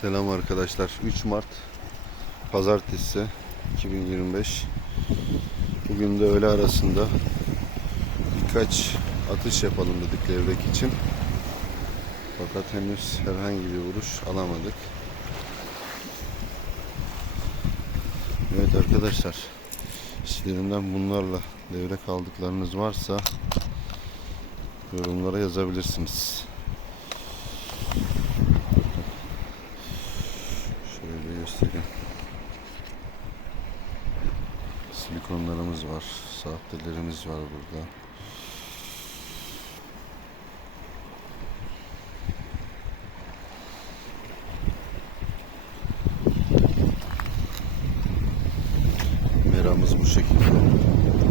Selam arkadaşlar. 3 Mart Pazartesi 2025. Bugün de öğle arasında birkaç atış yapalım dedik levrek için. Fakat henüz herhangi bir vuruş alamadık. Evet arkadaşlar. İşlerinden bunlarla levrek aldıklarınız varsa yorumlara yazabilirsiniz. Göstereyim. Silikonlarımız var. Saatlerimiz var burada. Meramız bu şekilde.